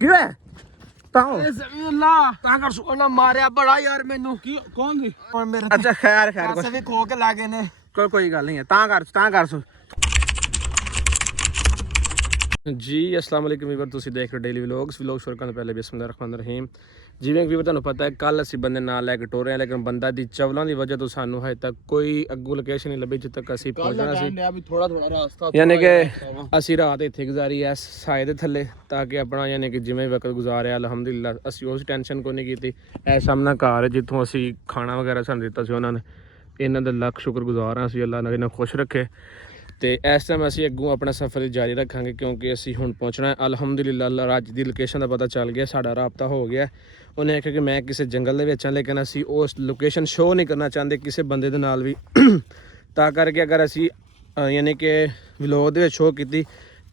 ਕੀ ਹੋਇਆ ਤਾਂ ਤਾਂ ਕਰ ਉਹਨਾਂ ਮਾਰਿਆ ਬੜਾ ਯਾਰ ਮੈਨੂੰ ਕੀ ਕੌਣ ਸੀ ਹੁਣ ਮੇਰੇ ਅੱਛਾ ਖੈਰ ਪੈਸੇ ਵੀ ਖੋ ਕੇ ਲੱਗੇ ਨੇ ਕੋਈ ਗੱਲ ਨਹੀਂ ਹੈ ਤਾਂ ਕਰ ਜੀ अस्सलाम वालेकुम ਵੀਵਰ ਤੁਸੀਂ ਦੇਖ ਰਹੇ ਡੇਲੀ ਵਲੌਗਸ ਸ਼ੁਰੂ ਕਰਨ ਤੋਂ ਪਹਿਲੇ ਬਿਸਮਿਲ੍ਲਾਹਿਰ ਰਹਿਮਾਨਿਰ ਰਹੀਮ। ਜਿਵੇਂ ਕਿ ਵੀਵਰ ਤੁਹਾਨੂੰ ਪਤਾ ਹੈ ਕੱਲ ਅਸੀਂ ਬੰਦੇ ਨਾਲ ਲੈ ਕੇ ਟੁਰ ਰਹੇ ਹਾਂ, ਲੇਕਿਨ ਬੰਦਾ ਦੀ ਚਵਲਾਂ ਦੀ ਵਜ੍ਹਾ ਤੋਂ ਸਾਨੂੰ ਹਜੇ ਤੱਕ ਕੋਈ ਅੱਗੂ ਲੋਕੇਸ਼ਨ ਨਹੀਂ ਲੱਭੀ ਜਿੱਥੇ ਤੱਕ ਅਸੀਂ ਪਹੁੰਚਣਾ ਸੀ। ਥੋੜਾ ਰਸਤਾ ਯਾਨੀ ਕਿ ਅਸੀਂ ਰਾਤ ਇੱਥੇ ਗੁਜ਼ਾਰੀ ਐ ਸਾਏ ਦੇ ਥੱਲੇ ਤਾਂ ਕਿ ਆਪਣਾ ਯਾਨੀ ਕਿ ਜਿਵੇਂ ਵਕਤ ਗੁਜ਼ਾਰਿਆ ਅਲਹਮਦੁਲਿਲਾ ਅਸੀਂ ਉਸ ਟੈਨਸ਼ਨ ਕੋਈ ਨਹੀਂ ਕੀਤੀ। ਇਹ ਸਾਹਮਣਾ ਘਰ ਜਿੱਥੋਂ ਅਸੀਂ ਖਾਣਾ ਵਗੈਰਾ ਸਾਨੂੰ ਦਿੱਤਾ ਸੀ ਉਹਨਾਂ ਨੇ, ਇਹਨਾਂ ਦਾ ਲੱਖ ਸ਼ੁਕਰਗੁਜ਼ਾਰ ਹਾਂ ਅਸੀਂ, ਅੱਲਾਹ ਨੇ ਇਹਨਾਂ ਖੁਸ਼ ਰੱਖੇ। ਤੇ ਇਸ ਟਾਈਮ ਅਸੀਂ ਅੱਗੋਂ ਆਪਣਾ ਸਫ਼ਰ ਜਾਰੀ ਰੱਖਾਂਗੇ ਕਿਉਂਕਿ ਅਸੀਂ ਹੁਣ ਪਹੁੰਚਣਾ ਹੈ ਅਲਹਮਦੁਲਿਲਾ। ਅੱਲਾਹ ਰਾਜ ਦੀ ਲੋਕੇਸ਼ਨ ਦਾ ਪਤਾ ਚੱਲ ਗਿਆ, ਸਾਡਾ ਰਾਬਤਾ ਹੋ ਗਿਆ। ਉਹਨੇ ਆਖਿਆ ਕਿ ਮੈਂ ਕਿਸੇ ਜੰਗਲ ਦੇ ਵਿੱਚ ਹਾਂ, ਲੇਕਿਨ ਅਸੀਂ ਉਸ ਲੋਕੇਸ਼ਨ ਸ਼ੋਅ ਨਹੀਂ ਕਰਨਾ ਚਾਹੁੰਦੇ ਕਿਸੇ ਬੰਦੇ ਦੇ ਨਾਲ ਵੀ ਤਾਂ ਕਰਕੇ ਅਗਰ ਅਸੀਂ ਯਾਨੀ ਕਿ ਵਲੋਗ ਦੇ ਵਿੱਚ ਸ਼ੋਅ ਕੀਤੀ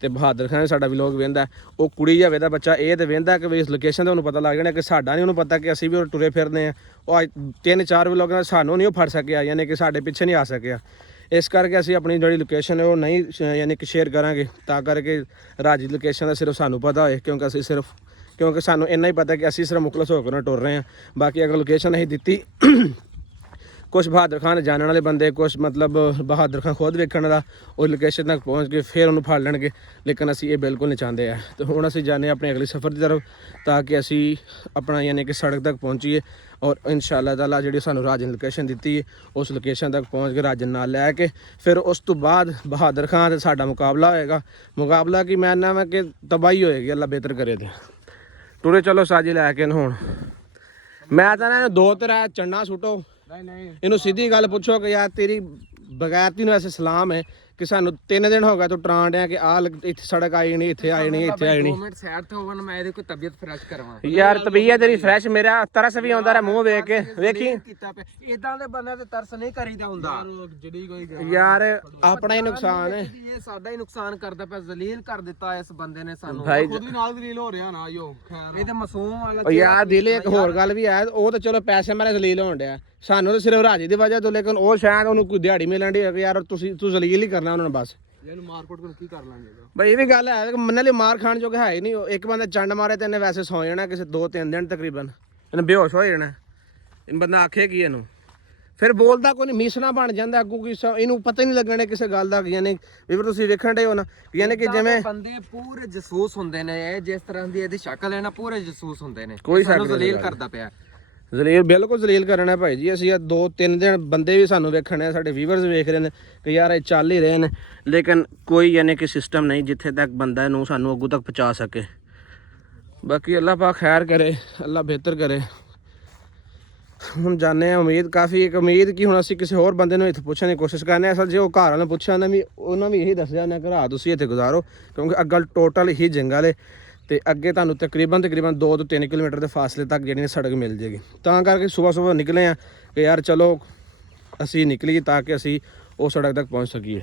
ਤੇ ਬਹਾਦਰ ਖਾਨ ਸਾਡਾ ਵਲੋਗ ਵੇਂਦਾ, ਉਹ ਕੁੜੀ ਜਾਵੇ ਦਾ ਬੱਚਾ ਇਹ ਤੇ ਵੇਂਦਾ ਕਿ ਵੀ ਇਸ ਲੋਕੇਸ਼ਨ ਦਾ ਉਹਨੂੰ ਪਤਾ ਲੱਗ ਜਾਣਾ ਕਿ ਸਾਡਾ ਨਹੀਂ ਉਹਨੂੰ ਪਤਾ ਕਿ ਅਸੀਂ ਵੀ ਉਹ ਟੁਰੇ ਫਿਰਦੇ ਹਾਂ। ਉਹ 3-4 ਵਲੋਗ ਨਾਲ ਸਾਨੂੰ ਨਹੀਂ ਉਹ ਫੜ ਸਕਿਆ, ਯਾਨੀ ਕਿ ਸਾਡੇ ਪਿੱਛੇ ਨਹੀਂ ਆ ਸਕਿਆ। ਇਸ ਕਰਕੇ ਅਸੀਂ ਆਪਣੀ ਜਿਹੜੀ ਲੋਕੇਸ਼ਨ ਹੈ ਉਹ ਨਹੀਂ ਯਾਨੀ ਕਿ ਸ਼ੇਅਰ ਕਰਾਂਗੇ ਤਾਂ ਕਰਕੇ ਰਾਜੀ ਲੋਕੇਸ਼ਨ ਦਾ ਸਿਰਫ ਸਾਨੂੰ ਪਤਾ ਹੋਏ ਕਿਉਂਕਿ ਸਾਨੂੰ ਇੰਨਾ ਹੀ ਪਤਾ ਕਿ ਅਸੀਂ ਸਿਰਫ ਮੁਖਲਸ ਹੋ ਕੇ ਨਾ ਟੁਰ ਰਹੇ ਹਾਂ। ਬਾਕੀ ਅਗਰ ਲੋਕੇਸ਼ਨ ਅਸੀਂ ਦਿੱਤੀ ਕੁਛ ਬਹਾਦਰ ਖਾਨ ਜਾਣਨ ਵਾਲੇ ਬੰਦੇ, ਕੁਛ ਮਤਲਬ ਬਹਾਦਰ ਖਾਨ ਖੁਦ ਵੇਖਣ ਵਾਲਾ ਉਹ ਲੋਕੇਸ਼ਨ ਤੱਕ ਪਹੁੰਚ ਕੇ ਫਿਰ ਉਹਨੂੰ ਫੜ ਲੈਣਗੇ, ਲੇਕਿਨ ਅਸੀਂ ਇਹ ਬਿਲਕੁਲ ਨਹੀਂ ਚਾਹੁੰਦੇ ਆ। ਤੇ ਹੁਣ ਅਸੀਂ ਜਾਂਦੇ ਹਾਂ ਆਪਣੇ ਅਗਲੇ ਸਫ਼ਰ ਦੀ ਤਰਫ ਤਾਂ ਕਿ ਅਸੀਂ ਆਪਣਾ ਯਾਨੀ ਕਿ ਸੜਕ ਤੱਕ ਪਹੁੰਚੀਏ ਔਰ ਇਨਸ਼ਾਅੱਲਾ ਤਾਲਾ ਜਿਹੜੀ ਸਾਨੂੰ ਰਾਜ ਨੇ ਲੋਕੇਸ਼ਨ ਦਿੱਤੀ ਹੈ ਉਸ ਲੋਕੇਸ਼ਨ ਤੱਕ ਪਹੁੰਚ ਕੇ ਰਾਜ ਨਾਲ ਲੈ ਕੇ ਫਿਰ ਉਸ ਤੋਂ ਬਾਅਦ ਬਹਾਦਰ ਖਾਨ ਤੇ ਸਾਡਾ ਮੁਕਾਬਲਾ ਹੋਏਗਾ। ਮੁਕਾਬਲਾ ਕੀ ਮੈਂ ਨਾ ਕਿ ਤਬਾਹੀ ਹੋਏਗੀ, ਅੱਲਾ ਬਿਹਤਰ ਕਰੇ। ਤੇ ਟੁਰੇ ਚਲੋ ਸਾਜੀ ਲੈ ਕੇ ਹੁਣ ਮੈਂ ਤਾਂ ਇਹਨਾਂ ਨੂੰ 2 ਚੰਨਾ ਸੁੱਟੋ, ਇਹਨੂੰ ਸਿੱਧੀ ਗੱਲ ਪੁੱਛੋ ਕਿ ਯਾਰ ਤੇਰੀ ਬਗੈਰਤੀ ਨੂੰ ਐਸੇ ਸਲਾਮ ਹੈ ਕਿ ਸਾਨੂੰ 3 ਦਿਨ ਹੋ ਗਏ ਤੂੰ ਟਰਾਂਡ ਆ ਕਿ ਆ ਇੱਥੇ ਸੜਕ ਆਈ ਨਹੀਂ, ਇੱਥੇ ਆਈ ਨਹੀਂ, ਇੱਥੇ ਆਈ ਨਹੀਂ। 2 ਮਿੰਟ ਸਾਈਡ ਤੇ ਹੋਵਣ ਮੈਂ ਇਹਦੇ ਕੋਈ ਤਬੀਅਤ ਫਰੈਸ਼ ਕਰਵਾਂ ਯਾਰ ਤਬੀਅਤ ਤੇਰੀ ਫਰੈਸ਼, ਮੇਰਾ ਤਰਸ ਵੀ ਆਉਂਦਾ ਰਿਹਾ ਮੂੰਹ ਵੇਖ ਕੇ ਵੇਖੀ। ਇਦਾਂ ਦੇ ਬੰਦੇ ਤੇ ਤਰਸ ਨਹੀਂ ਕਰੀਦਾ ਹੁੰਦਾ ਜਿਹੜੀ ਕੋਈ ਯਾਰ ਆਪਣਾ ਹੀ ਨੁਕਸਾਨ ਹੈ, ਇਹ ਸਾਡਾ ਹੀ ਨੁਕਸਾਨ ਕਰਦਾ ਪਿਆ, ਜ਼ਲੀਲ ਕਰ ਦਿੱਤਾ ਇਸ ਬੰਦੇ ਨੇ ਸਾਨੂੰ। ਭਾਈ ਖੁਦ ਵੀ ਨਾਲ ਜ਼ਲੀਲ ਹੋ ਰਿਹਾ ਨਾ ਯੋ ਖੈਰ ਇਹ ਤੇ ਮਾਸੂਮ ਵਾਲਾ ਯਾਰ ਦਿਲ ਇੱਕ ਹੋਰ ਗੱਲ ਵੀ ਹੈ, ਉਹ ਤਾਂ ਚਲੋ ਪੈਸੇ ਮਾਰੇ ਜ਼ਲੀਲ ਹੋਣ ਡਿਆ, ਸਾਨੂੰ ਤਾਂ ਸਿਰਫ ਰਾਜੀ ਦੀ ਵਜ੍ਹਾ ਤੋਂ, ਲੇਕਿਨ ਉਹ ਸ਼ਾਇਦ ਉਹਨੂੰ ਕੋਈ ਦਿਹਾੜੀ ਮਿਲਣ ਦੀ ਯਾਰ ਤੂੰ ਜ਼ਲੀਲ ਹੀ ਕਰਨਾ ਉਹਨਾਂ ਨੂੰ ਬਸ। ਇਹਨੂੰ ਮਾਰਕੋਟ ਕੋਲ ਕੀ ਕਰ ਲਾਂਗੇ ਬਈ ਇਹ ਵੀ ਗੱਲ ਹੈ ਮੰਨ ਲਈ ਮਾਰ ਖਾਣ ਜੋਗਾ ਹੈ ਹੀ ਨਹੀਂ। ਇੱਕ ਬੰਦਾ ਚੰਡ ਮਾਰੇ ਤੇ ਇਹਨੇ ਵੈਸੇ ਸੌ ਜਾਣਾ ਕਿਸੇ 2-3 ਦਿਨ ਤਕਰੀਬਨ, ਇਹਨੇ ਬੇਹੋਸ਼ ਹੋ ਜਾਣਾ। ਇਹਨੂੰ ਬੰਦਾ ਆਖੇ ਕੀ ਇਹਨੂੰ ਫਿਰ ਬੋਲਦਾ ਕੋਈ ਨਹੀਂ, ਮੀਸਣਾ ਬਣ ਜਾਂਦਾ ਅੱਗੂ ਕੀ ਇਹਨੂੰ ਪਤਾ ਹੀ ਨਹੀਂ ਲੱਗਣਾ ਕਿਸੇ ਗੱਲ ਦਾ। ਯਾਨੀ ਵੀ ਤੁਸੀਂ ਵੇਖਣ ਡੇ ਹੋ ਨਾ ਯਾਨੀ ਕਿ ਜਿਵੇਂ ਬੰਦੇ ਪੂਰੇ ਜਸੂਸ ਹੁੰਦੇ ਨੇ, ਇਹ ਜਿਸ ਤਰ੍ਹਾਂ ਦੀ ਇਹਦੀ ਸ਼ਕਲ ਹੈ ਨਾ ਪੂਰੇ ਜਸੂਸ ਹੁੰਦੇ ਨੇ। ਕੋਈ ਸਾਨੂੰ ਜ਼ਲੀਲ ਕਰਦਾ ਪਿਆ, ਜ਼ਲੀਲ ਬਿਲਕੁਲ ਜ਼ਲੀਲ ਕਰਨਾ ਭਾਈ ਜੀ। ਅਸੀਂ 2-3 ਦਿਨ ਬੰਦੇ ਵੀ ਸਾਨੂੰ ਵੇਖਣੇ, ਸਾਡੇ ਵੀਵਰਸ ਵੇਖ ਰਹੇ ਨੇ ਕਿ ਯਾਰ ਇਹ ਚੱਲ ਹੀ ਰਹੇ ਨੇ, ਲੇਕਿਨ ਕੋਈ ਯਾਨੀ ਕਿ ਸਿਸਟਮ ਨਹੀਂ ਜਿੱਥੇ ਤੱਕ ਬੰਦਾ ਨੂੰ ਸਾਨੂੰ ਅੱਗੂ ਤੱਕ ਪਹੁੰਚਾ ਸਕੇ। ਬਾਕੀ ਅੱਲਾਹ ਪਾਕ ਖੈਰ ਕਰੇ, ਅੱਲਾਹ ਬਿਹਤਰ ਕਰੇ। ਹੁਣ ਜਾਣੇ ਆ, ਉਮੀਦ ਕਾਫੀ ਇੱਕ ਉਮੀਦ ਕਿ ਹੁਣ ਅਸੀਂ ਕਿਸੇ ਹੋਰ ਬੰਦੇ ਨੂੰ ਇੱਥੇ ਪੁੱਛਣ ਦੀ ਕੋਸ਼ਿਸ਼ ਕਰਨੇ ਆ। ਅਸਲ ਜੇ ਉਹ ਘਰ ਵਾਲਿਆਂ ਨੂੰ ਪੁੱਛਿਆ ਉਹਨਾਂ ਵੀ ਇਹੀ ਦੱਸਿਆ ਉਹਨਾਂ ਕਿ ਰਾਤ ਤੁਸੀਂ ਇੱਥੇ ਗੁਜ਼ਾਰੋ ਕਿਉਂਕਿ ਅੱਗਾ ਟੋਟਲ ਹੀ ਜੰਗਲ ਹੈ ਤੇ ਅੱਗੇ ਤੁਹਾਨੂੰ ਤਕਰੀਬਨ 2 ਤੋਂ 3 ਕਿਲੋਮੀਟਰ ਦੇ ਫਾਸਲੇ ਤੱਕ ਜਿਹੜੀ ਸੜਕ ਮਿਲ ਜੇਗੀ। ਤਾਂ ਕਰਕੇ ਸਵੇਰ ਨਿਕਲੇ ਆ ਕਿ ਯਾਰ ਚਲੋ ਅਸੀਂ ਨਿਕਲੀਏ ਤਾਂ ਕਿ ਅਸੀਂ ਉਹ ਸੜਕ ਤੱਕ ਪਹੁੰਚ ਸਕੀਏ।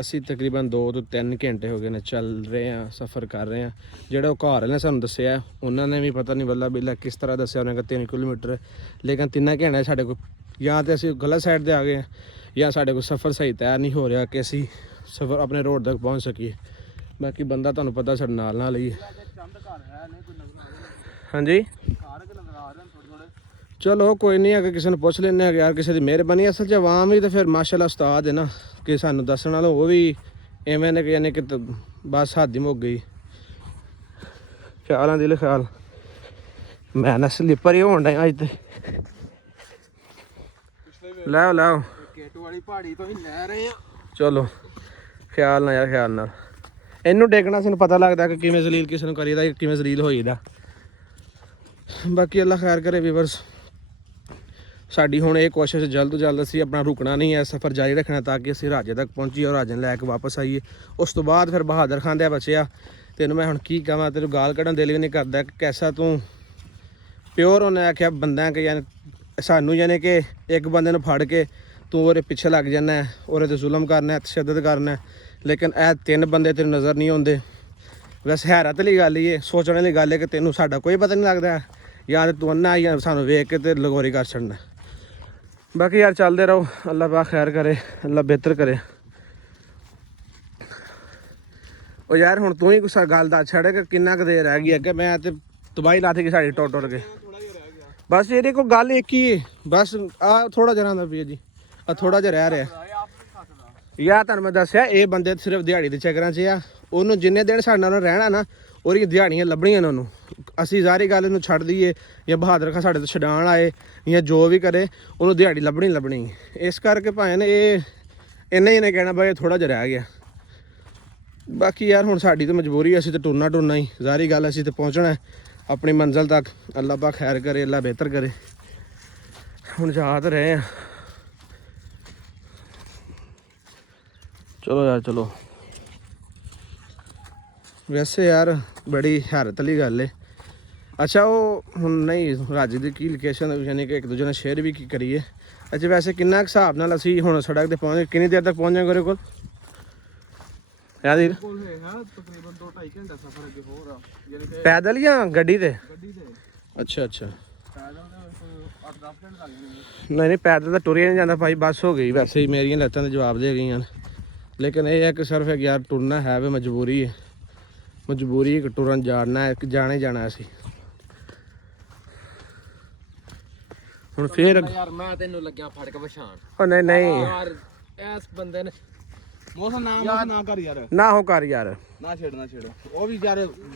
ਅਸੀਂ ਤਕਰੀਬਨ 2 ਤੋਂ 3 ਘੰਟੇ ਹੋ ਗਏ ਨੇ ਚੱਲ ਰਹੇ ਹਾਂ, ਸਫ਼ਰ ਕਰ ਰਹੇ ਹਾਂ। ਜਿਹੜਾ ਉਹ ਘਰ ਵਾਲੇ ਨੇ ਸਾਨੂੰ ਦੱਸਿਆ ਉਹਨਾਂ ਨੇ ਵੀ ਪਤਾ ਨਹੀਂ ਬੱਲਾ ਬਿੱਲਾ ਕਿਸ ਤਰ੍ਹਾਂ ਦੱਸਿਆ ਉਹਨਾਂ ਕਿ 3 ਕਿਲੋਮੀਟਰ, ਲੇਕਿਨ 3 ਘੰਟੇ ਸਾਡੇ ਕੋਲ ਜਾਂ ਤਾਂ ਅਸੀਂ ਗਲਤ ਸਾਈਡ 'ਤੇ ਆ ਗਏ ਜਾਂ ਸਾਡੇ ਕੋਲ ਸਫ਼ਰ ਸਹੀ ਤਿਆਰ ਨਹੀਂ ਹੋ ਰਿਹਾ ਕਿ ਅਸੀਂ ਸਫ਼ਰ ਆਪਣੇ ਰੋਡ ਤੱਕ ਪਹੁੰਚ ਸਕੀਏ। ਬਾਕੀ ਬੰਦਾ ਤੁਹਾਨੂੰ ਪਤਾ ਸਾਡੇ ਨਾਲ ਹੀ ਹਾਂਜੀ ਚਲੋ ਕੋਈ ਨਹੀਂ, ਅਗਰ ਕਿਸੇ ਨੂੰ ਪੁੱਛ ਲੈਂਦੇ ਹਾਂ ਯਾਰ ਕਿਸੇ ਦੀ ਮਿਹਰਬਾਨੀ। ਅਸਲ 'ਚ ਆਵਾਮ ਵੀ ਤਾਂ ਫਿਰ ਮਾਸ਼ਾਅੱਲਾ ਉਸਤਾਦ ਹੈ ਨਾ ਕਿ ਸਾਨੂੰ ਦੱਸਣ ਵਾਲੋਂ ਉਹ ਵੀ ਐਵੇਂ ਨੇ ਕਿ ਯਾਨੀ ਕਿ ਬਸ ਹੱਦ ਹੀ ਮੁੱਕ ਗਈ। ਖਿਆਲਾਂ ਦਿਲ ਖਿਆਲ ਮੈਂ ਨਾ ਸਲਿੱਪਰ ਹੀ ਹੋਣ ਡਿਆ ਅੱਜ ਤੇ ਲਾਓ ਕੇਟੂ ਵਾਲੀ ਪਹਾੜੀ ਤੋਂ ਹੀ ਲੈ ਰਹੇ ਆ। ਚਲੋ ਖਿਆਲ ਨਾਲ ਯਾਰ, ਖਿਆਲ ਨਾਲ ਇਹਨੂੰ ਡੇਗਣਾ ਸਾਨੂੰ ਪਤਾ ਲੱਗਦਾ ਕਿ ਕਿਵੇਂ ਜ਼ਲੀਲ ਕਿਸੇ ਨੂੰ ਕਰੀਦਾ, ਕਿਵੇਂ ਜ਼ਲੀਲ ਹੋਈਦਾ। ਬਾਕੀ ਅੱਲਾ ਖੈਰ ਕਰੇ ਵੀਵਰਸ। ਸਾਡੀ ਹੁਣ ਇਹ ਕੋਸ਼ਿਸ਼ ਜਲਦ ਤੋਂ ਜਲਦ ਅਸੀਂ ਆਪਣਾ ਰੁਕਣਾ ਨਹੀਂ ਹੈ, ਸਫ਼ਰ ਜਾਰੀ ਰੱਖਣਾ ਤਾਂ ਕਿ ਅਸੀਂ ਰਾਜੇ ਤੱਕ ਪਹੁੰਚੀਏ ਔਰ ਰਾਜੇ ਨੂੰ ਲੈ ਕੇ ਵਾਪਸ ਆਈਏ। ਉਸ ਤੋਂ ਬਾਅਦ ਫਿਰ ਬਹਾਦਰ ਖਾਨ ਦਾ ਬਚਿਆ। ਤੈਨੂੰ ਮੈਂ ਹੁਣ ਕੀ ਕਹਾਂ, ਤੈਨੂੰ ਗਾਲ ਕੱਢਣ ਦਿਲ ਵੀ ਨਹੀਂ ਕਰਦਾ ਕਿ ਕੈਸਾ ਤੂੰ ਪਿਓਰ। ਉਹਨੇ ਆਖਿਆ ਬੰਦਾ ਕਿ ਯਾਨੀ ਸਾਨੂੰ ਯਾਨੀ ਕਿ ਇੱਕ ਬੰਦੇ ਨੂੰ ਫੜ ਕੇ ਤੂੰ ਉਹਦੇ ਪਿੱਛੇ ਲੱਗ ਜਾਂਦਾ, ਉਹਦੇ 'ਤੇ ਜ਼ੁਲਮ ਕਰਨਾ, ਤਸ਼ੱਦਦ ਕਰਨਾ, ਲੇਕਿਨ ਇਹ 3 ਬੰਦੇ ਤੈਨੂੰ ਨਜ਼ਰ ਨਹੀਂ ਆਉਂਦੇ। ਵੈਸੇ ਹੈਰਤ ਵਾਲੀ ਗੱਲ ਹੀ ਹੈ, ਸੋਚਣ ਵਾਲੀ ਗੱਲ ਹੈ ਕਿ ਤੈਨੂੰ ਸਾਡਾ ਕੋਈ ਪਤਾ ਨਹੀਂ ਲੱਗਦਾ ਜਾਂ ਤੂੰ ਅੰਨਾ ਜਾਂ ਸਾਨੂੰ ਵੇਖ ਕੇ ਤੇ ਲਗੋਰੀ ਕਰ ਛੱਡਣਾ। ਬਾਕੀ ਯਾਰ ਚੱਲਦੇ ਰਹੋ, ਅੱਲਾਹ ਪਾਕ ਖੈਰ ਕਰੇ, ਅੱਲਾਹ ਬਿਹਤਰ ਕਰੇ। ਉਹ ਯਾਰ ਹੁਣ ਤੂੰ ਹੀ ਕੁਛ ਗੱਲ ਦੱਸ ਛੱਡ ਕਿ ਕਿੰਨਾ ਕੁ ਦੇਰ ਰਹਿ ਗਈ ਅੱਗੇ ਮੈਂ ਤੇ ਤਬਾਹੀ ਲਾਤੀ ਕਿ ਸਾਡੀ ਟੁੱਟ ਕੇ ਬਸ ਇਹਦੇ ਕੋਲ ਗੱਲ ਇੱਕ ਹੀ ਹੈ ਬਸ ਆ ਥੋੜਾ ਜਿਹਾ ਦਾ ਵੀ ਜੀ ਆ ਥੋੜਾ ਜਿਹਾ ਰਹਿ ਰਿਹਾ ਯਾਰ ਤੁਹਾਨੂੰ ਮੈਂ ਦੱਸਿਆ ਇਹ ਬੰਦੇ ਸਿਰਫ ਦਿਹਾੜੀ ਦੇ ਚੱਕਰਾਂ 'ਚ ਆ ਉਹਨੂੰ ਜਿੰਨੇ ਦਿਨ ਸਾਡੇ ਨਾਲ ਰਹਿਣਾ ਨਾ ਉਹਦੀਆਂ ਦਿਹਾੜੀਆਂ ਲੱਭਣੀਆਂ ਨੇ ਉਹਨੂੰ ਅਸੀਂ ਸਾਰੀ ਗੱਲ ਇਹਨੂੰ ਛੱਡ ਦਈਏ ਜਾਂ ਬਹਾਦਰ ਖਾਂ ਸਾਡੇ ਤੋਂ ਛਡਾਣ ਆਏ ਜਾਂ ਜੋ ਵੀ ਕਰੇ ਉਹਨੂੰ ਦਿਹਾੜੀ ਲੱਭਣੀ ਇਸ ਕਰਕੇ ਭਾਵੇਂ ਨੇ ਇਹ ਇੰਨਾ ਹੀ ਨੇ ਕਹਿਣਾ ਬਾਈ ਥੋੜਾ ਜਿਹਾ ਰਹਿ ਗਿਆ ਬਾਕੀ ਯਾਰ ਹੁਣ ਸਾਡੀ ਤਾਂ ਮਜਬੂਰੀ ਅਸੀਂ ਤਾਂ ਟੁਰਨਾ ਹੀ ਸਾਰੀ ਗੱਲ ਅਸੀਂ ਤਾਂ ਪਹੁੰਚਣਾ ਆਪਣੀ ਮੰਜ਼ਿਲ ਤੱਕ ਅੱਲਾ ਪਾ ਖੈਰ ਕਰੇ ਅੱਲਾ ਬਿਹਤਰ ਕਰੇ ਹੁਣ ਜਾ ਤਾਂ ਰਹੇ ਆ ਚਲੋ ਯਾਰ ਚਲੋ ਵੈਸੇ ਯਾਰ ਬੜੀ ਹੈਰਤ ਵਾਲੀ ਗੱਲ ਏ ਅੱਛਾ ਉਹ ਹੁਣ ਨਹੀਂ ਰਾਜੀ ਦੀ ਕੀ ਲੋਕੇਸ਼ਨ ਯਾਨੀ ਕਿ ਇੱਕ ਦੂਜੇ ਨਾਲ ਸ਼ੇਅਰ ਵੀ ਕੀ ਕਰੀਏ ਅੱਛਾ ਵੈਸੇ ਕਿੰਨਾ ਕੁ ਹਿਸਾਬ ਨਾਲ ਅਸੀਂ ਹੁਣ ਸੜਕ ਤੇ ਪਹੁੰਚ ਕਿੰਨੀ ਦੇਰ ਤੱਕ ਪਹੁੰਚ ਜਾਵਾਂਗੇ ਉਹਦੇ ਕੋਲ ਯਾਰ ਤਕਰੀਬਨ 2-2.5 ਘੰਟੇ ਸਫ਼ਰ ਅੱਗੇ ਹੋਰ ਆ ਯਾਨੀ ਕਿ ਪੈਦਲ ਜਾਂ ਗੱਡੀ ਤੇ ਗੱਡੀ ਤੇ ਅੱਛਾ ਪੈਦਲ ਦੇ 8-10 ਘੰਟੇ ਲੱਗ ਜਾਣਗੇ ਨਹੀਂ ਪੈਦਲ ਤਾਂ ਤੁਰਿਆ ਨਹੀਂ ਜਾਂਦਾ ਭਾਈ ਬੱਸ ਹੋ ਗਈ ਵੈਸੇ ਹੀ ਮੇਰੀਆਂ ਲੱਤਾਂ ਦੇ ਜਵਾਬ ਦੇ ਗਈਆਂ ਲੇਕਿਨ ਇਹ ਹੈ ਕਿ ਸਿਰਫ ਯਾਰ ਟੁਰਨਾ ਹੈ ਵੀ ਮਜਬੂਰੀ ਕਿ ਟੁਰਨ ਜਾਣਾ ਹੈ ਜਾਣਾ ਅਸੀਂ ਹੁਣ ਫੇਰ ਯਾਰ ਮੈਂ ਤੈਨੂੰ ਲੱਗਿਆ ਫੜ ਕੇ ਪਛਾਣ ਉਹ ਨਹੀਂ ਯਾਰ ਇਸ ਬੰਦੇ ਨੇ ਮੌਸਮ ਨਾ ਕਰ ਯਾਰ ਨਾ ਹੋ ਕਰ ਯਾਰ ਨਾ ਛੇੜ ਉਹ ਵੀ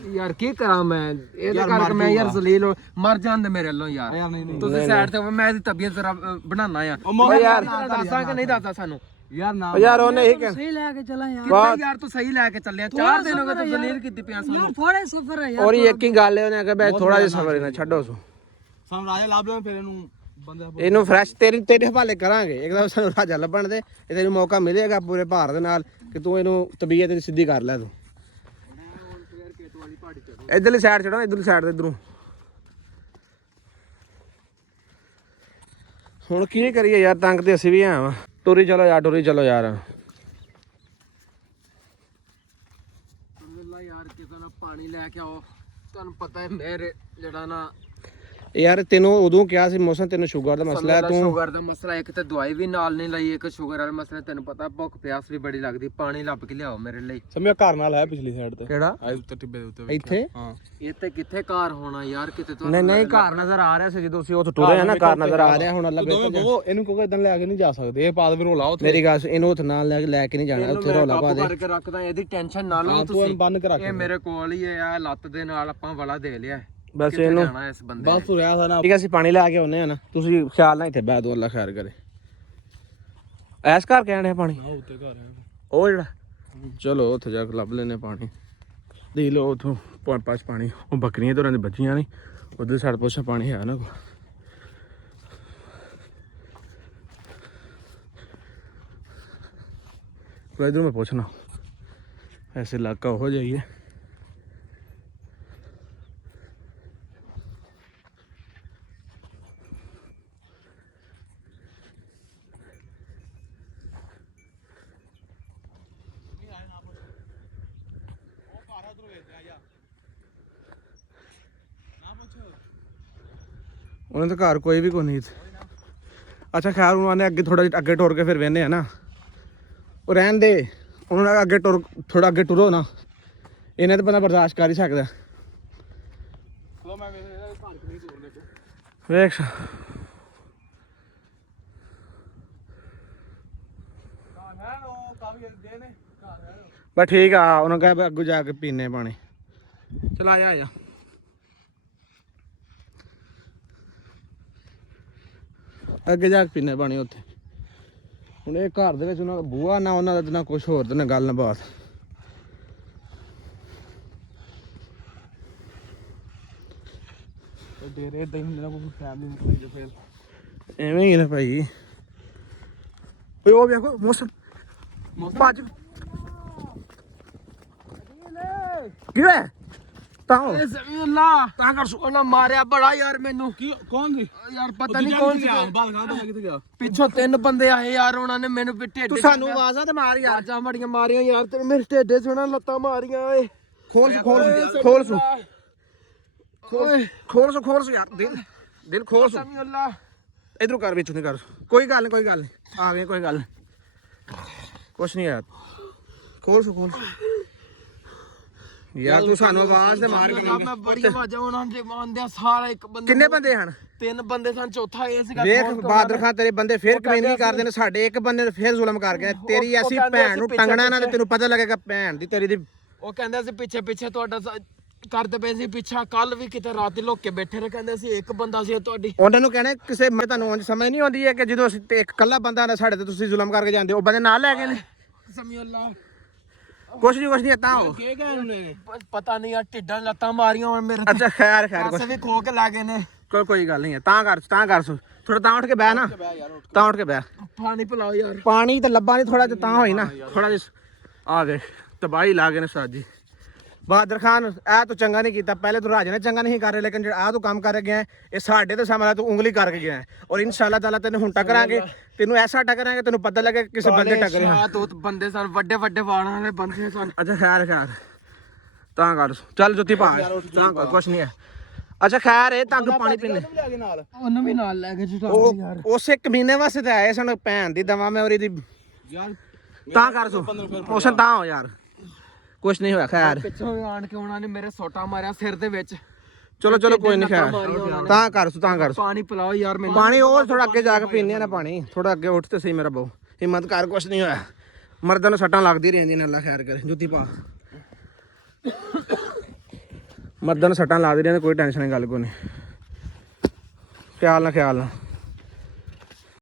ਯਾਰ ਕੀ ਕਰਾਂ ਮੈਂ ਇਹਦੇ ਕਰਕੇ ਮੈਂ ਯਾਰ ਜ਼ਲੀਲ ਮਰ ਜਾਂਦੇ ਮੇਰੇ ਵੱਲੋਂ ਯਾਰ ਤੁਸੀਂ ਸਾਈਡ ਤੇ ਮੈਂ ਇਹਦੀ ਤਬੀਅਤ ਜ਼ਰਾ ਬਣਾਉਣਾ ਆ ਯਾਰ ਦੱਸਾਂ ਕਿ ਨਹੀਂ ਦੱਸਦਾ ਸਾਨੂੰ ਯਾਰ ਉਹਨੇ ਇਹ ਕਹਿ ਸਹੀ ਲੈ ਕੇ ਚਲਾ ਯਾਰ ਯਾਰ ਤੂੰ ਸਹੀ ਲੈ ਕੇ ਚੱਲਿਆ 4 ਦਿਨ ਹੋ ਗਏ ਤੂੰ ਜ਼ਲੀਲ ਕੀਤੀ ਪਿਆ ਸਾਨੂੰ ਥੋੜੇ ਸਫਰ ਹੈ ਯਾਰ ਔਰ ਇੱਕ ਹੀ ਗੱਲ ਹੈ ਉਹਨੇ ਕਿਹਾ ਬਈ ਥੋੜਾ ਜਿਹਾ ਸਬਰ ਇਹਨਾਂ ਛੱਡੋ ਸਾਨੂੰ ਰਾਜਾ ਲੱਭ ਲਿਆ ਫਿਰ ਇਹਨੂੰ ਇਹਨੂੰ ਫਰੈਸ਼ ਤੇਰੇ ਹਵਾਲੇ ਕਰਾਂਗੇ ਇੱਕਦਮ ਸਾਨੂੰ ਰਾਜਾ ਲੱਭਣ ਦੇ ਇਹ ਤੈਨੂੰ ਮੌਕਾ ਮਿਲੇਗਾ ਪੂਰੇ ਭਾਰ ਦੇ ਨਾਲ ਕਿ ਤੂੰ ਇਹਨੂੰ ਤਬੀਅਤ ਦੀ ਸਿੱਧੀ ਕਰ ਲੈ ਤੂੰ ਇਧਰਲੀ ਸਾਈਡ ਛੱਡੋ ਇਧਰਲੀ ਸਾਈਡ ਤੇ ਇਧਰੋਂ ਹੁਣ ਕੀ ਕਰੀਏ ਯਾਰ ਤੰਗ ਤੇ ਅਸੀਂ ਵੀ ਆ ਟੁਰੀ ਚਲੋ ਯਾਰ ਯਾਰ ਕਿਸੇ ਨਾਲ ਪਾਣੀ ਲੈ ਕੇ ਆਓ ਤੁਹਾਨੂੰ ਪਤਾ ਹੈ ਮੇਰੇ ਜਿਹੜਾ ਨਾ ਯਾਰ ਤੈਨੂੰ ਉਦੋਂ ਕਿਹਾ ਸੀ ਮੌਸਮ ਤੈਨੂੰ ਸ਼ੂਗਰ ਦਾ ਮਸਲਾ ਹੈ ਤੂੰ ਸ਼ੂਗਰ ਦਾ ਮਸਲਾ ਇੱਕ ਤੇ ਦਵਾਈ ਵੀ ਨਾਲ ਨਹੀਂ ਲਈ ਇੱਕ ਸ਼ੂਗਰ ਵਾਲਾ ਮਸਲਾ ਤੈਨੂੰ ਪਤਾ ਭੁੱਖ ਪਿਆਸ ਵੀ ਬੜੀ ਲੱਗਦੀ ਪਾਣੀ ਲੱਭ ਕੇ ਲਿਆਓ ਮੇਰੇ ਲਈ ਸਮਝਿਆ ਘਰ ਨਾਲ ਹੈ ਪਿਛਲੀ ਸਾਈਡ ਤੇ ਕਿਹੜਾ ਉੱਤੇ ਟਿੱਬੇ ਦੇ ਉੱਤੇ ਇੱਥੇ ਹਾਂ ਇਹ ਤੇ ਕਿੱਥੇ ਕਾਰ ਹੋਣਾ ਯਾਰ ਕਿਤੇ ਤੋਂ ਨਹੀਂ ਘਰ ਨਜ਼ਰ ਆ ਰਿਹਾ ਸੀ ਜਦੋਂ ਅਸੀਂ ਉੱਥੇ ਟੁਰੇ ਆ ਨਾ ਘਰ ਨਜ਼ਰ ਆ ਰਿਹਾ ਹੁਣ ਅੱਲਾ ਦੋਵੇਂ ਬੋਵੋ ਇਹਨੂੰ ਕਹੋ ਇਦਾਂ ਲੈ ਕੇ ਨਹੀਂ ਜਾ ਸਕਦੇ ਇਹ ਪਾਦ ਵੀ ਰੋਲਾ ਉੱਥੇ ਮੇਰੀ ਗੱਲ ਇਹਨੂੰ ਉੱਥੇ ਨਾਲ ਲੈ ਕੇ ਨਹੀਂ ਜਾਣਾ ਉੱਥੇ ਰੌਲਾ ਪਾ ਦੇ ਕਰਕੇ ਰੱਖਦਾ ਇਹਦੀ ਟੈਨਸ਼ਨ ਨਾ ਲਓ ਤੂੰ ਤੁਸੀਂ ਬੰਨ ਕੇ ਰੱਖ ਇਹ ਮੇਰੇ ਕੋਲ ਹੀ ਹੈ ਆ ਲੱਤ ਦੇ ਨਾਲ ਆਪਾਂ ਵਲਾ ਦੇ ਲਿਆ ਬਸ ਇਹਨੂੰ ਜਾਣਾ ਇਸ ਬੰਦੇ ਬਸ ਤੂੰ ਰਿਹਾ ਸਾਨਾ ਠੀਕ ਹੈ ਅਸੀਂ ਪਾਣੀ ਲੈ ਕੇ ਆਉਨੇ ਆ ਨਾ ਤੁਸੀਂ ਖਿਆਲ ਨਾਲ ਇੱਥੇ ਬਹਿ ਦੋ ਅੱਲਾ ਖੈਰ ਕਰੇ ਐਸ ਘਰ ਕਹਿਣ ਡਿਆ ਪਾਣੀ ਉੱਤੇ ਘਰ ਹੈ ਉਹ ਜਿਹੜਾ ਚਲੋ ਉੱਥੇ ਜਾ ਕੇ ਲੱਭ ਲੈਨੇ ਪਾਣੀ ਦੇ ਲੋ ਉਥੋਂ ਪਾਸ ਪਾਣੀ ਉਹ ਬੱਕਰੀਆਂ ਤੋਂ ਰਹਿੰਦੇ ਬੱਚੀਆਂ ਨਹੀਂ ਉਧਰ ਸਾਡੇ ਪੁੱਛਾ ਪਾਣੀ ਹੈ ਨਾ ਕੋਈ ਇਧਰ ਮੈਂ ਪੁੱਛਣਾ ਐਸੇ ਇਲਾਕਾ ਹੋ ਜਾਈਏ ਉਹਨਾਂ ਦਾ ਘਰ ਕੋਈ ਵੀ ਕੋਈ ਨਹੀਂ ਅੱਛਾ ਖੈਰ ਉਹਨਾਂ ਨੇ ਅੱਗੇ ਥੋੜਾ ਅੱਗੇ ਟੁਰ ਕੇ ਫਿਰ ਵੇਨੇ ਆ ਨਾ ਉਹ ਰਹਿਣ ਦੇ ਉਹਨਾਂ ਨੇ ਅੱਗੇ ਥੋੜਾ ਅੱਗੇ ਟੁਰੋ ਨਾ ਇਹਨੇ ਤਾਂ ਬੰਦਾ ਬਰਦਾਸ਼ਤ ਕਰ ਹੀ ਸਕਦਾ ਵੇਖ ਬਸ ਠੀਕ ਆ ਉਹਨਾਂ ਕਹੇ ਅੱਗੋਂ ਜਾ ਕੇ ਪੀਨੇ ਪਾਣੀ ਚਲ ਆ ਜਾ ਅੱਗੇ ਜਾ ਕੇ ਪੀਨੇ ਪਾਣੀ ਉੱਥੇ ਹੁਣ ਇਹ ਘਰ ਦੇ ਵਿੱਚ ਉਹਨਾਂ ਦਾ ਬੂਹਾ ਨਾ ਉਹਨਾਂ ਦਾ ਨਾ ਕੁਛ ਹੋਰ ਤੇ ਨਾ ਗੱਲ ਨਾ ਬਾਤ ਡੇਰੇ ਇਦਾਂ ਹੀ ਹੁੰਦੇ ਨਾ ਕੋਈ ਫੈਮਿਲੀ ਨਿਕਲੀ ਜੇ ਫਿਰ ਐਵੇਂ ਹੀ ਨਾ ਭਾਈ ਓਏ ਉਹ ਵੇਖੋ ਮੌਸਮ ਭੱਜ ਕਿਵੇਂ ਤਾਂ ਜ਼ਮੀਨੁੱਲਾ ਤਾਂ ਕਰ ਉਹਨਾਂ ਮਾਰਿਆ ਬੜਾ ਯਾਰ ਮੈਨੂੰ ਕੀ ਕੌਣ ਸੀ ਯਾਰ ਪਤਾ ਨਹੀਂ ਕੌਣ ਸੀ ਬਾਲ ਖਾ ਬਾਲ ਕਿੱਥੇ ਗਿਆ ਪਿੱਛੋਂ 3 ਬੰਦੇ ਆਏ ਯਾਰ ਉਹਨਾਂ ਨੇ ਮੈਨੂੰ ਢਿੱਡ ਤੂੰ ਸਾਨੂੰ ਆਵਾਜ਼ਾਂ ਤੇ ਮਾਰ ਯਾਰ ਆਜਾ ਮੜੀਆਂ ਮਾਰੀਆਂ ਯਾਰ ਤੇ ਮੇਰੇ ਢਿੱਡੇ ਸੁਣਾ ਲੱਤਾਂ ਮਾਰੀਆਂ ਓਏ ਖੋਲ ਸੋ ਯਾਰ ਦਿਲ ਖੋਲ ਸੋ ਜ਼ਮੀਨੁੱਲਾ ਇਧਰੋਂ ਕਰ ਵਿੱਚੋਂ ਨਹੀਂ ਕਰ ਕੋਈ ਗੱਲ ਨਹੀਂ ਆ ਗਏ ਕੋਈ ਗੱਲ ਕੁਛ ਨਹੀਂ ਯਾਰ ਖੋਲ ਸੋ ਯਾਰ ਤੂੰ ਸਾਨੂੰ ਆਵਾਜ਼ ਤੇ ਮਾਰ ਕੇ ਮੈਂ ਬੜੀ ਆਵਾਜ਼ਾਂ ਉਹਨਾਂ ਦੇ ਮੰਨਦੇ ਆ ਸਾਰਾ ਇੱਕ ਬੰਦੇ ਕਿੰਨੇ ਬੰਦੇ ਹਨ 3 ਬੰਦੇ ਸਨ ਚੌਥਾ ਇਹ ਸੀਗਾ ਵੇਖ ਬਹਾਦਰ ਖਾਨ ਤੇਰੇ ਬੰਦੇ ਫੇਰ ਕਮੈਂਟਰੀ ਕਰਦੇ ਨੇ ਸਾਡੇ ਇੱਕ ਬੰਦੇ ਨੇ ਫੇਰ ਜ਼ੁਲਮ ਕਰ ਗਏ ਤੇਰੀ ਐਸੀ ਭੈਣ ਨੂੰ ਟੰਗਣਾ ਨਾ ਤੇ ਤੈਨੂੰ ਪਤਾ ਲੱਗੇਗਾ ਭੈਣ ਦੀ ਤੇਰੀ ਦੀ ਉਹ ਕਹਿੰਦੇ ਸੀ ਪਿੱਛੇ ਪਿੱਛੇ ਤੁਹਾਡਾ ਕਰਦੇ ਪਏ ਸੀ ਪਿੱਛਾ ਕੱਲ ਵੀ ਕਿਤੇ ਰਾਤੀ ਲੁੱਕ ਕੇ ਬੈਠੇ ਰਹੇ ਕਹਿੰਦੇ ਸੀ ਇੱਕ ਬੰਦਾ ਸੀ ਤੁਹਾਡੀ ਉਹਨਾਂ ਨੂੰ ਕਹਿਣਾ ਕਿਸੇ ਮੈਂ ਤੁਹਾਨੂੰ ਉਂਝ ਸਮਝ ਨਹੀਂ ਆਉਂਦੀ ਹੈ ਕਿ ਜਦੋਂ ਅਸੀਂ ਤੇ ਇੱਕ ਇਕੱਲਾ ਬੰਦਾ ਨਾ ਸਾਡੇ ਤੇ ਤੁਸੀਂ ਜ਼ੁਲਮ ਕਰਕੇ ਜਾਂਦੇ ਉਹ ਬੰਦੇ ਨਾਲ ਲੈ ਗਏ ਨੇ ਸਮੀ ਅੱਲਾ ਕੁਛ ਨਹੀਂ ਤਾਂ ਹੋ ਕੀ ਕਹਿ ਉਹਨੇ ਪਤਾ ਨਹੀਂ ਆ ਢਿੱਡਾਂ ਲੱਤਾਂ ਮਾਰੀਆਂ ਹੁਣ ਮੇਰੇ ਅੱਛਾ ਖੈਰ ਪੈਸੇ ਵੀ ਖੋ ਕੇ ਲੈ ਗਏ ਨੇ ਕੋਈ ਗੱਲ ਨਹੀਂ ਹੈ ਤਾਂ ਕਰ ਥੋੜਾ ਤਾਂ ਉੱਠ ਕੇ ਬਹਿ ਨਾ ਤਾਂ ਉੱਠ ਕੇ ਬਹਿ ਪਾਣੀ ਪਿਲਾਓ ਯਾਰ ਪਾਣੀ ਤੇ ਲੱਭਾ ਨਹੀਂ ਥੋੜਾ ਜਿਹਾ ਤਾਂ ਹੋਈ ਨਾ ਥੋੜਾ ਜਿਹਾ ਆ ਦੇਖ ਤਬਾਹੀ ਲਾ ਗਏ ਨੇ ਸਾਜੀ ਬਹਾਦਰ ਖਾਨ ਇਹ ਤੂੰ ਚੰਗਾ ਨਹੀਂ ਕੀਤਾ ਪਹਿਲੇ ਤੂੰ ਰਾਜੇ ਨੇ ਚੰਗਾ ਨਹੀਂ ਕਰ ਰਿਹਾ ਲੇਕਿਨ ਜਿਹੜਾ ਆ ਤੂੰ ਕੰਮ ਕਰ ਗਿਆ ਇਹ ਸਾਡੇ ਤੇ ਸਾਹਮਣੇ ਤੂੰ ਉਂਗਲੀ ਕਰਕੇ ਗਿਆ ਔਰ ਇਨਸ਼ਾਅੱਲਾ ਤਾਲਾ ਤੈਨੂੰ ਹੁਣ ਟਕਰਾਂਗੇ ਤੈਨੂੰ ਐਸਾ ਟਕਰਾਂਗੇ ਤੈਨੂੰ ਪਤਾ ਲੱਗੇ ਕਿਸੇ ਬੰਦੇ ਟਕਰੇ ਹਾਂ ਦੋ ਬੰਦੇ ਸਨ ਵੱਡੇ ਵੱਡੇ ਵਾਲਾਂ ਵਾਲੇ ਬੰਦੇ ਸਨ ਅੱਛਾ ਖੈਰ ਤਾਂ ਕਰ ਚੱਲ ਜੁੱਤੀ ਪਾ ਤਾਂ ਕਰ ਕੁਛ ਨਹੀਂ ਹੈ ਅੱਛਾ ਖੈਰ ਇਹ ਤਾਂ ਤੂੰ ਪਾਣੀ ਪੀਣੇ ਉਹਨੂੰ ਵੀ ਨਾਲ ਲੈ ਕੇ ਚਟਾ ਉਹ ਉਸੇ ਕਮੀਨੇ ਵਾਸਤੇ ਤਾਂ ਆਏ ਸਨ ਭੈਣ ਦੀ ਦਵਾ ਮੈਂ ਔਰ ਦੀ ਯਾਰ ਤਾਂ ਕਰ ਸੋ ਉਸੇ ਤਾਂ ਹੋ ਯਾਰ ਕੁਛ ਨਹੀਂ ਹੋਇਆ ਖੈਰ ਪਿੱਛੋਂ ਆਣ ਕੇ ਉਹਨਾਂ ਨੇ ਮੇਰੇ ਸੋਟਾ ਮਾਰਿਆ ਸਿਰ ਦੇ ਵਿੱਚ ਚਲੋ ਕੋਈ ਨਹੀਂ ਖੈਰ ਤਾਂ ਕਰ ਸੋ ਪਾਣੀ ਪਿਲਾਓ ਯਾਰ ਮੈਨੂੰ ਪਾਣੀ ਉਹ ਥੋੜਾ ਅੱਗੇ ਜਾ ਕੇ ਪੀਨੇ ਆ ਨਾ ਪਾਣੀ ਥੋੜਾ ਅੱਗੇ ਉੱਠ ਤੇ ਸਹੀ ਮੇਰਾ ਬਹੁ ਹਿੰਮਤ ਕਰ ਕੁਛ ਨਹੀਂ ਹੋਇਆ ਮਰਦਾਂ ਨੂੰ ਸੱਟਾਂ ਲੱਗਦੀ ਰਹਿੰਦੀਆਂ ਨੇ ਅੱਲਾ ਖੈਰ ਕਰੇ ਜੁੱਤੀ ਪਾ ਮਰਦਾਂ ਨੂੰ ਸੱਟਾਂ ਲੱਗਦੀ ਰਹਿੰਦੀਆਂ ਕੋਈ ਟੈਨਸ਼ਨ ਨਹੀਂ ਗੱਲ ਕੋਈ ਨਹੀਂ ਖਿਆਲ ਨਾਲ